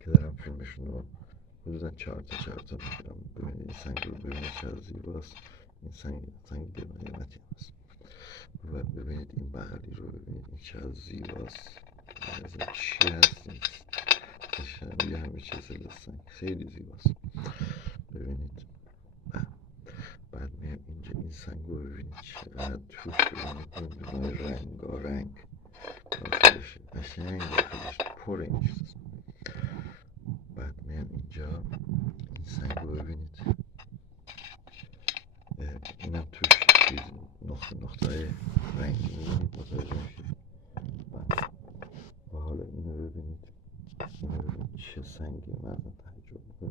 که دارم فیلمشون رو حدودا 4 تا میگیرم. ببینید این سنگ رو ببینید چقدر زیباست. این سنگ قیمتی هست. و ببینید این بغلی رو ببینید این چقدر زیباست. از چی هست این شبیه همه چیز سنگ، خیلی زیباست. ببینید بعد میام اینجا این سنگ رو ببینید چقدر توش، ببینید نمونه رنگارنگ داخلش، قشنگ داخلش پر این چیز. بعد میام اینجا این سنگ رو ببینید، اینم توش نقطه های رنگی میبینید، متوجه میشید. و حالا اینو ببینید چه سنگی، من تعجب میکنم.